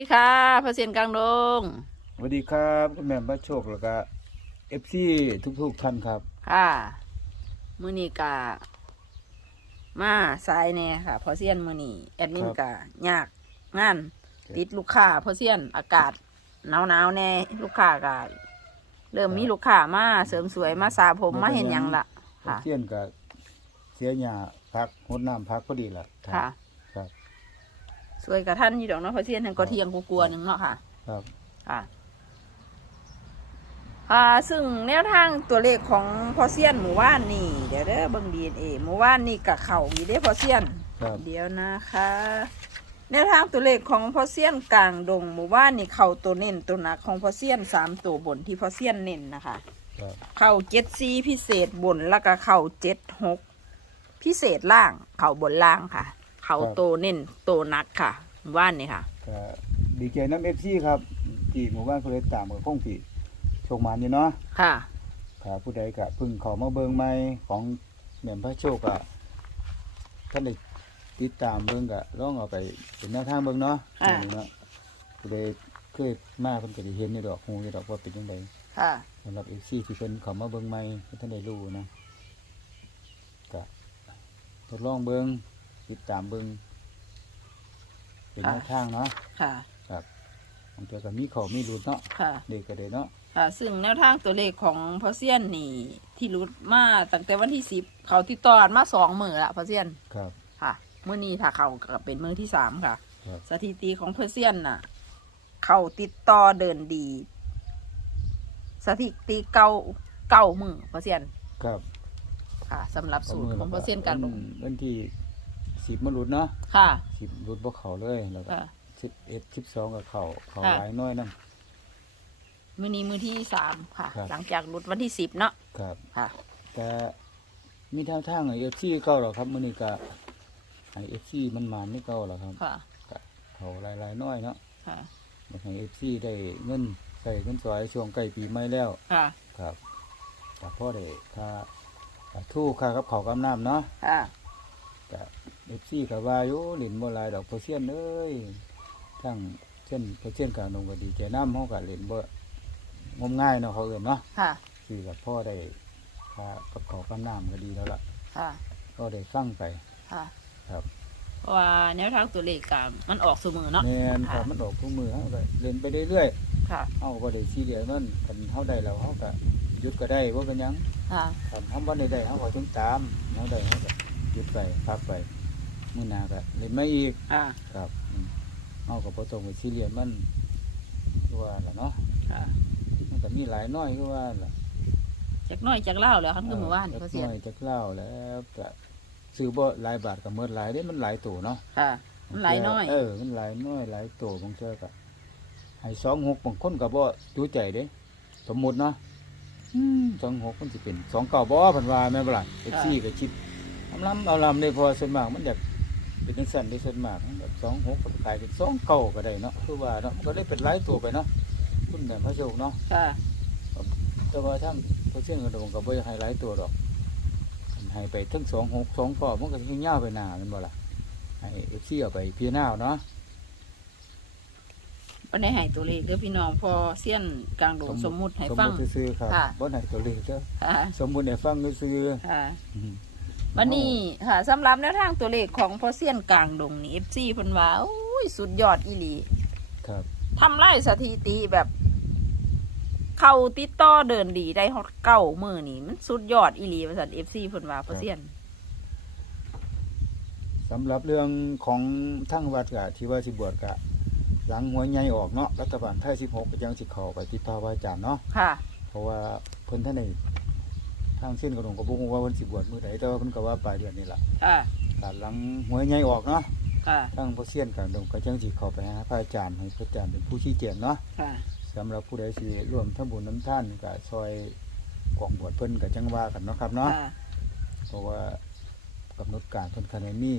สวัสดีค่ะพระเซียนกลางดงสวัสดีครับคุณแม่พระโชคแล้วก็เอฟซีทุกๆท่านครับ ค่ะ มือนี้กะมาสายแน่ค่ะพอเซียนมือนี้แอดมินครับกะยากงาน ติดลูกค้าพอเซียนอากาศหนาวหนาวๆแน่ลูกค้ากะเริ่มมีลูกค้ามาเสริมสวยมาสาผมมาเห็นหยังละค่ะเสียนกับเสียหญ้าพักหดน้ำพักพอดีละค่ะครับ สวยกับท่านอยู่ดอกเนาะพอเซียนทั้งก็เทียงกูกลัวๆหนึ่งเนาะค่ะ ครับค่ะอ่าซึ่งแนวทางตัวเลขของพอเซียนหมู่ว่านนี่ เดี๋ยวเด้อเบิ่งดีเอหมู่ว่านนี่กับเข่าอยู่เด้พอเซียน ครับเดี๋ยวนะคะ แนวทางตัวเลขของพอเซียนกลางดงหมู่ว่านนี่เข่าตัวเน้นตัวหนักของพอเซียนสามตัวบนที่พอเซียนเน้นนะคะ ครับเข่าเจ็ดซีพิเศษบนแล้วก็เข่าเจ็ดหกพิเศษล่างเข่าบนล่างค่ะ เข่าตัวเน้นตัวหนักค่ะหมู่ว่านนี่ค่ะ ก็ดีใจน้ำเอฟซีครับที่หมู่บ้านเขาเลยตามกับพงที่โชคมันอยู่เนาะค่ะ ถ้าผู้ใดก็เพึ่งเขอมาเบิ่งใหม่ของแม่พระโชคก็ท่านได้ติดตามเบิ่งก็ลองเอาไปเป็นแนวทางเบิ่งเนาะค่ะนี่เนาะผู้ใดเคยมาเพิ่นก็ได้เห็นนี่ดอกฮู้นี่ดอกว่าเป็นจังไดค่ะ สำหรับเอฟซีที่เพิ่นเขามาเบิ่งใหม่เพิ่นท่านได้รู้นะก็ทดลองเบิ่ง ติดตามเบิ่งเป็นแนวทางเนาะค่ะ ครับบางเทื่อก็มีเขามีรูดเนาะค่ะ เด็กก็ได้เนาะค่ะ ซึ่งแนวทางตัวเลขของพอเซียนนี่ ที่รุดมาตั้งแต่วันที่สิบเขาติดต่อกันมาสองมือละพอเซียนครับ ค่ะมื่อนี้ถ้าเขาก็เป็นมือที่สามค่ะ ครับ สถิติของเพอร์เซียนน่ะ เขาติดต่อเดินดี สถิติเก้าเก้ามือเพอร์เซียนครับ ค่ะสำหรับสูตรของเพอร์เซียนการลง วันที่ สิบมารุดเนาะเลยค่ะ สิบรุดบ่เขาเลยแล้วก็ค่ะ สิบเอ็ดสิบสองก็เขาเขาค่ะ หลายน้อยนั่น มือนี้มือที่สามค่ะ ครับ หลังจากรุดวันที่สิบเนาะครับ ค่ะ แต่มีทางทางไอเอฟซีเก่าหรอกครับมื้อนี้ก็ไอเอฟซีมันมาไม่เก่าหรอกครับค่ะก็เขาหลายๆน้อยเนาะค่ะอยากให้เอฟซีได้เงินใส่เงินสวยช่วงใกล้ปีใหม่แล้ว ค่ะครับแต่พ่อได้ค่าค่าทู่ค่ากับเขาวกับน้ำเนาะค่ะ ก็ เอฟซีก็ว่าอยู่หลินบ่หลายดอกเพอเซียนเอ้ยทั้งเช่นเพอเซียนกลางนงก็ดีใจน้ำเฮาก็เล่นบ่งมง่ายเนาะเขาเอิ้นเนาะค่ะ คือกับพ่อได้ค่ากับเขาวกับน้ำก็ดีแล้วล่ะค่ะ ก็ได้ฟังไปค่ะ ครับเพราะว่าแนวทางตัวเลขกับมันออกเสมอเนาะแม่นคค่ะรับมันออกทุกมือเฮาก็เล่นไปเรื่อยค่ะๆเฮาก็บ่ได้ซีเรียสมันคันเฮาได้แล้วเฮาก็หยุดก็ได้บ่เป็นหยังค่ะคันเฮาบ่ได้ได้เฮาก็ถึงตามเฮาได้เฮาก็หยุดไปพักไป มื้อหน้าก็เล่นมาอีกค่ะครับอืมเฮาก็บ่ต้องไปซีเรียสมันคือว่าล่ะเนาะค่ะมันก็มีหลายน้อยคือว่าล่ะจากน้อยจากเล่าแล้วคันคือหมู่บ้านจัเพกอร์เซียน้นอยจักเล่าแล้วก็ซื้อบ่หลายบาทก็หมดหลายเด้มันหลายตัวเนาะ ค่ะ มันหลายน้อย เออ มันหลายน้อยหลายตัวบางเทื่อก็ให้สองหกบางคนก็บ่จูใจเด้ สมมุติเนาะสองหกมันสิเป็นสองเก้าบ่เพันว่าแม่นบ่ล่ะเอฟซีก็คิดอำลำเอาลำได้เพอส่วนมากมันอยาก เป็นจังซั่นได้ส่วนมากมันแบบสองหกก็กลายเป็นสองเก้าก็ได้เนาะคือว่าเนาะมันก็เลยเป็นหลายตัวไปเนาะคุณแม่พระโชคเนาะค่ะแต่ว่าทั้งเปอร์เซ็นต์กระโดงก็บ่อยากให้หลายตัวดอกให้ไปทั้งสองหกสองเก้ามันก็สิยาวไปหน้าแม่นบ่ล่ะให้เอฟซีเอาไปพิจารณาเอาเนาะวันได้ให้ตัวเลขเด้อพี่น้องพอเซียนกลางดงสมมุติให้ฟังสมมุติซื้อๆครับค่ะบ่ให้ตัวเลขเด้อค่ะสมมุติให้ฟังซื้อค่ะๆอืม วันนี้ค่ะสำหรับแนวทางตัวเลขของพอเซียนกลางดงนี่ FC เพิ่นว่าโอ้ยสุดยอดอีหลีครับทำไล่สถิติแบบ เข้าติดต่อเดินดีได้ฮอดเก้ามือนี่มันสุดยอดอีหลีว่าซั่น FC เพิ่นว่าพอเซียนสำหรับเรื่องของทั้งวัดกะที่ว่าสิบวชกะ หลังหัวใหญ่ออกเนาะรัฐบาลไทย16ก็ยังสิเข้าไปติดต่อพระอาจารย์เนาะค่ะ เพราะว่าเพิ่นท่านได้ ทางเส้นกระดงก็บ่ฮู้ว่าเพิ่นสิบวชมื้อใดแต่ว่าเพิ่นก็ว่าปลายเดือนนี้ล่ะค่ะการหลังหัวใหญ่ออกเนาะค่ะทางพระเซียนกลางดงก็จังสิเข้าไปหาพระอาจารย์ให้พระอาจารย์เป็นผู้ชี้แจงเนาะค่ะสำหรับผู้ใดสิร่วมทำบุญน้ำท่านก็ซอยกองบวชเพิ่นก็จังว่ากันเนาะครับเนาะค่ะเพราะว่ากำหนดการเพิ่นคะแนนมี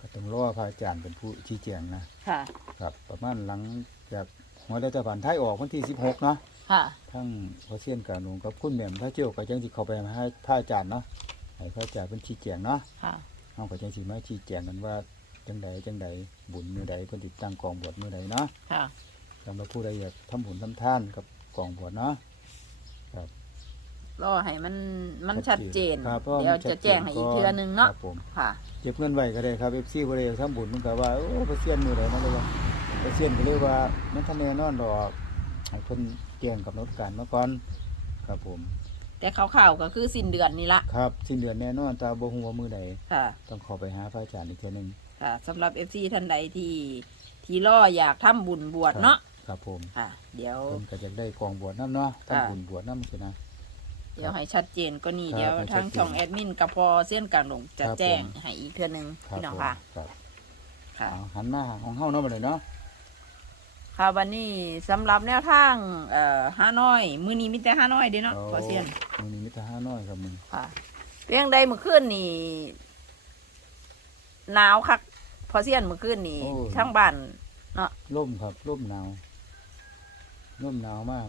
ก็ต้องรอพระอาจารย์เป็นผู้ชี้แจงนะค่ะครับประมาณหลังจากหัวรัฐบาลไทยออกวันที่16เนาะ ค่ะ ทั้งพระเซียนกาหลวงกับคุณแหม่มพระเจ้าก็จังสิเข้าไปให้พระอาจารย์เนาะให้พระอาจารย์เป็นชี้แจงเนาะค่ะ เฮาก็จังสิมาชี้แจงกันว่าจังใดจังใดบุญมือใดเพิ่นติดตั้งกองบวชมือใดเนาะค่ะ สำหรับผู้ใดอยากทำบุญทำทานกับกองบวชเนาะ รอให้มันมันชัดเจน ครับพราะเดี๋ยวมันชัจะแจ้งให้อีกเทื่อนึงเนาะ ครับผม ค่ะ เก็บเงินไว้ก็ได้ครับ FC บ่ได้ทำบุญมันก็ว่าโอ้บ่เซียนมือใดมันเลยว่าบ่เซียนก็เลยว่ามันทันแน่นอนดอกให้เพิ่น แจ้งกำหนดการมาก่อนครับผม แต่ข่าวๆก็คือสิ้นเดือนนี่ละครับ สิ้นเดือนแน่นอนแต่บ่ฮู้ว่ามื้อใดค่ะ ต้องขอไปหาพระอาจารย์อีกเทื่อนึงค่ะสำหรับ FC ท่านใดที่ที่รออยากทำบุญบวชเนาะครับผมค่ะเดี๋ยวเพิ่นก็จะได้กองบวชนํเนาะค่ะทำบุญบวชนำสินะ เดี๋ยวให้ชัดเจนก็นี่ครับเดี๋ยวให้ชัทาดงเจนช่องแอดมินกับพอเส้นกลางลงจะครับแจ้งผมให้อีกเทื่อนึงครับพี่น้องผมค่ะครับค่ะ เอาหันมาของเฮาเนาะบัดนี้เนาะ ค่ะวันนี้สำหรับแนวทางเอ่อห้าน้อย มือนี้มีแต่ห้าน้อยเด้เนาะพอเซียนมื้อนี้มีแต่ห้าน้อยครับมึงค่ะเพียงใดเมื่อคืนนี่หนาวคักพอเซียนเมื่อคืนนี่ทั้งบ้านล่มครับล่มหนาวล่มหนาวมาก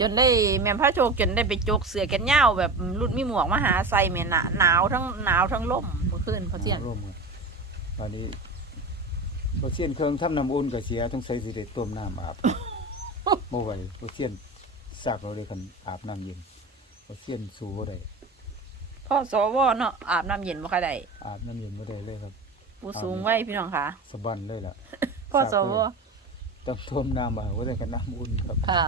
จนได้แม่นพระโชคจนได้ไปจกเสือแขนยาวแบบรุ่นมีหมวกมาหาใส่แม่นน่ะหนาวทั้งหนาวทั้งล่มเมื่อคืนพอเซียนร่มครับวันนี้ บ่เซียนเครื่องทำน้ำอุ่นก็เสียต้องใส่สิได้ต้มน้ำอาบ บ่ไหวบ่เซียนซากเราเลยคันอาบน้ำเย็นบ่เซียนสู้บ่ได้พ่อสวเนาะอาบน้ำเย็นบ่ค่อยได้อาบน้ำเย็นบ่ได้เลยครับ ผู้สูงไว้พี่น้องค่ะ สะบันเลยล่ะพ่อสวต้องต้มน้ำอาบบ่ได้กันน้ำอุ่นครับค่ะ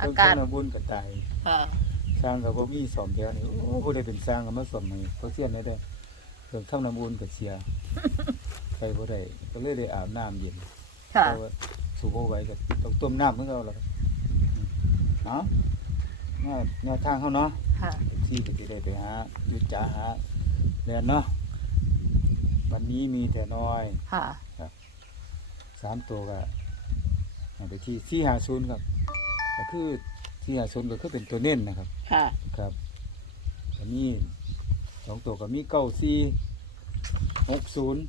อาต้องกาศใช้น้ำอุ่นก็ตายค่ะสร้างก็บ่มีซ่อมแถวนี่โอ้ผู้ใดเป็นสร้างก็มาซ่อมให้บ่เซียนได้เด้อเครื่องทำน้ำอุ่นก็เสีย ไปบ่ได้ก็เลยได้อาบน้ำเย็นค่ะเพราะว่าสูบเอาไว้ก็ต้องต้มน้ำเหมือนกันแล้วครับอืมเนาะแนวแนวทางเขาเนาะ ค่ะ ที่ก็จะได้ไปหายุดจ้าหาเรียนเนาะวันนี้มีแต่น้อยค่ะ สามตัวก็ให้ไปที่สี่หาศูนย์ครับก็คือสี่หาศูนย์ก็คือเป็นตัวเน้นนะครับ ค่ะ ครับวันนี้สองตัวก็มีเก้าสี่หกศูนย์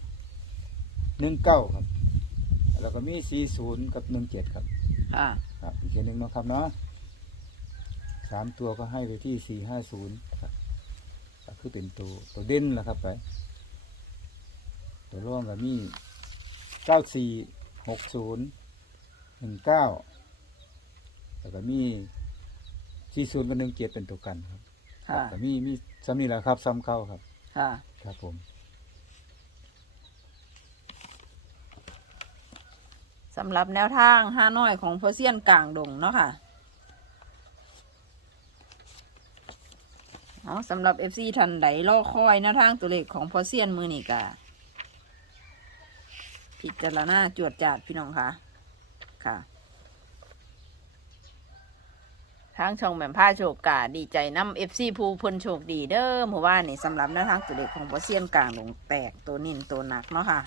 หนึ่งเก้าครับ แล้วก็มีสี่ศูนย์กับหนึ่งเจ็ดครับ ค่ะ ครับอีกทีหนึ่งเนาะครับเนาะสามตัวก็ให้ไปที่สี่ห้าศูนย์ครับก็คือเป็นตัวตัวเด่นแหละครับไป ตัวร่องก็มีเก้าสี่หกศูนย์หนึ่งเก้าแล้วก็มีสี่ศูนย์กับหนึ่งเจ็ดเป็นตัวกันครับค่ะ ก็มีมีซ้ำนี่แหละครับซ้ำเข้าครับ ค่ะ ครับผม สำหรับแนวทางห้าน้อยของพอเซียนกลางดงเนาะค่ะเอาสำหรับเอฟซีทันใดรอคอยแนวทางตัวเลขของพอเซียนมือนี่กะพิจารณาจวดจาดพี่น้องค่ะ ค่ะ ทางช่องแหม่มผ้าโชคกาดีใจน้ำเอฟซีภูพนโชคดีเด้อเมื่อวานนี่สำหรับแนวทางตัวเลขของพอเซียนกลางดงแตกตัวนินตัวหนักเนาะค่ะ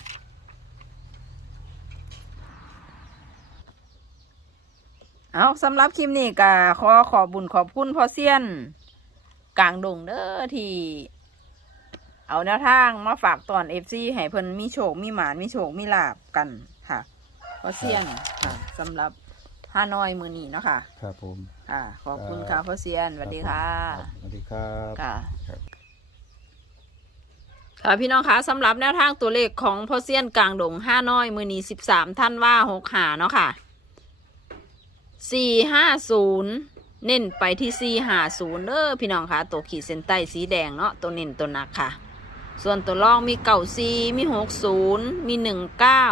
เอาสำหรับคลิปนี้ก็ขอขอบุญขอบคุณพ่อเซียนกลางดงเด้อที่เอาแนวทางมาฝากตอนเอฟซีให้เพิ่นมีโชค มีหมาน มีโชค มีลาบกันค่ะพ่อเซียนค่ะสำหรับฮานอยมือนี้เนาะค่ะ ครับผม ค่ะ ขอบคุณค่ะพ่อเซียนสวัสดีค่ะรับสวัสดีครับค่ะครับค่ะพี่น้องคะสำหรับแนวทางตัวเลขของพ่อเซียนกลางดงห้าน้อยมือนี้สิบสามท่านว่าหกหาเนาะค่ะ สี่ห้าศูนย์เน้นไปที่สี่ห้าศูนย์เด้อพี่น้องคะตัวขีดเส้นใต้สีแดงเนาะตัวเน้นตัวหนักค่ะ ส่วนตัวรองมีเก่าซีมีหกศูนย์มีหนึ่งเก้า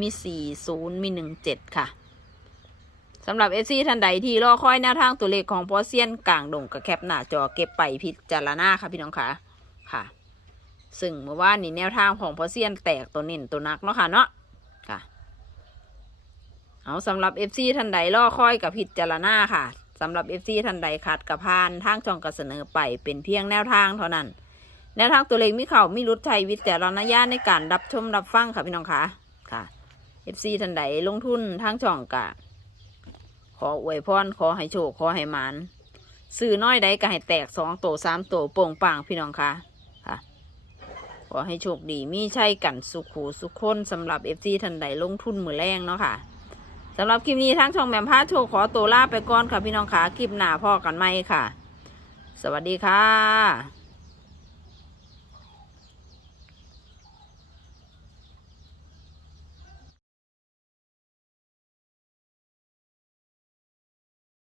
มีสี่ศูนย์มีหนึ่งเจ็ดค่ะสำหรับเอซีท่านใดที่รอคอยแนวทางตัวเลขของพอเซียนกลางดงกับแคปหน้าจอเก็บไปพิจารณาค่ะพี่น้องคะค่ะ ซึ่งเมื่อวานนี้แนวทางของพอเซียนแตกตัวเน้นตัวหนักเนาะค่ะเนาะ เอาสำหรับ FC ท่านใดล่อค่อยกับพิจารณาค่ะสำหรับ FC ท่านใดขัดกับพานทางช่องก็เสนอไปเป็นเพียงแนวทางเท่านั้น แนวทางตัวเลขมีเข่ามีรุดไทยวิจารณญาณในการรับชมรับฟังค่ะพี่น้องค่ะค่ะ FC ท่านใดลงทุนทางช่องกะขออวยพรขอให้โชคขอให้หมานซื้อน้อยใดก็ให้แตกสองโตสามโตโป่งปังพี่น้องค่ะค่ะ ขอให้โชคดีมีใช่กันสุขหูสุขคนสำหรับเอฟซีทันใดลงทุนมือแรงเนาะค่ะ สำหรับคลิปนี้ทั้งช่องแหมมพาโชคขอตัวลาไปก่อนค่ะพี่น้องขาคลิปหน้าพ่อกันไหมค่ะ สวัสดีค่ะ